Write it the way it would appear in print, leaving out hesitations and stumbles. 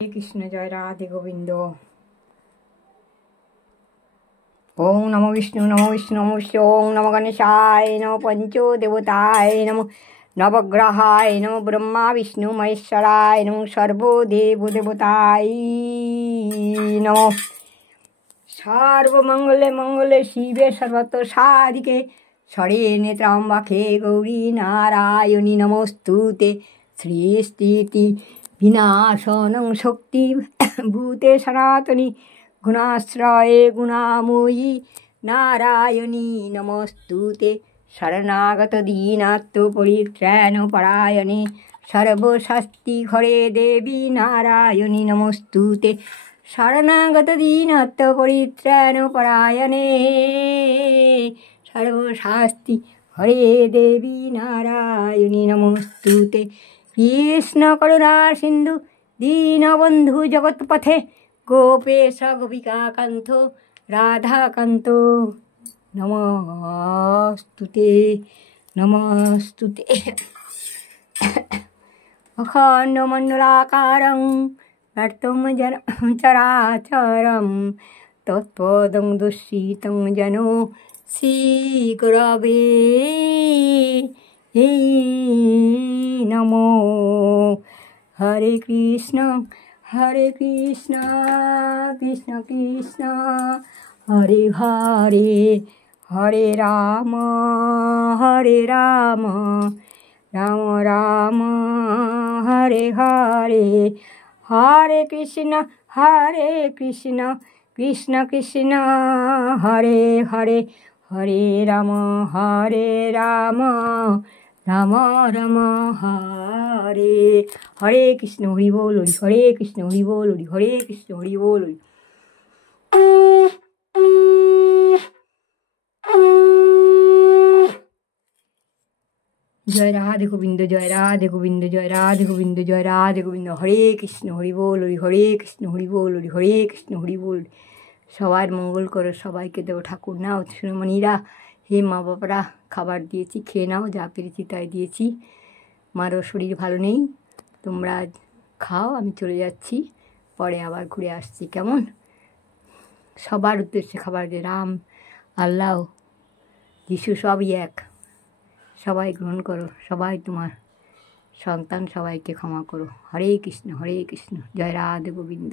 কৃষ্ণ জয় রাধে গোবিন্দ। ওং নমো বিষ্ণু নমো বিষ্ণু নমো বিষ্ণু। ওং নমো গণেশায় নমো পঞ্চদেবতায় নমো নবগ্রহায় নমো ব্রহ্মা বিষ্ণু মহেশ্বরায় নমো সর্বদেবদেবতায় নমো। সর্বমঙ্গলে মঙ্গলে শিবে সর্বত্র সাধিকে শরণ্যে ত্র্যম্বকে গৌরী নারায়ণী নমস্তুতে। সৃষ্টিতি বিনাশনং শক্তি ভূতে সনাতনী গুণাশ্রয়ে গুণাময়ী নারায়ণী নমস্তুতে। শরণাগত দীনাত্ম পরিত্রাণ পরায়ণে সর্বশাস্তি ঘরে দেবী নারায়ণী নমস্তুতে। শরণাগত দীনাত্ম পরিত্রাণ পরায়ণে সর্বশাস্তি হরে দেবী নারায়ণী নমস্তুতে। কৃষ্ণ করুণা সিন্ধু দীনবন্ধু জগৎপথে গোপেশ গোপিকা কান্ত রাধাকান্ত নমস্তুতে নমস্তুতে। অখণ্ডমণ্ডলাকারং ব্যক্তং চরাচরং তৎপদং দর্শিতং যেন শ্রীগুরবে নমো। হরে কৃষ্ণ কৃষ্ণ কৃষ্ণ হরে হরে, হরে রাম রাম রাম হরে হরে। হরে কৃষ্ণ কৃষ্ণ কৃষ্ণ হরে হরে, হরে রাম রাম রাম হরে হরে। কৃষ্ণ হরি বল হরি, হরে কৃষ্ণ হরি বল হরি, হরে কৃষ্ণ হরি বল হরি। জয় রাধে গোবিন্দ জয় রাধে গোবিন্দ জয় রাধে গোবিন্দ জয় রাধে গোবিন্দ। হরে কৃষ্ণ হরি বল হরি, হরে কৃষ্ণ হরি বল হরি, হরে কৃষ্ণ হরি বল। সবার মঙ্গল করো, সবাইকে দেবো ঠাকুর নাও সোনামণিরা। হে মা বাবারা, খাবার দিয়েছি, খেয়ে নাও, যা পেরেছি তাই দিয়েছি। মারও শরীর ভালো নেই, তোমরা খাও, আমি চলে যাচ্ছি, পরে আবার ঘুরে আসছি, কেমন? সবার উদ্দেশ্যে খাবার যে রাম আল্লাহ যিশু সবই এক, সবাই গ্রহণ করো, সবাই তোমার সন্তান, সবাইকে ক্ষমা করো। হরে কৃষ্ণ জয় রাধে গোবিন্দ।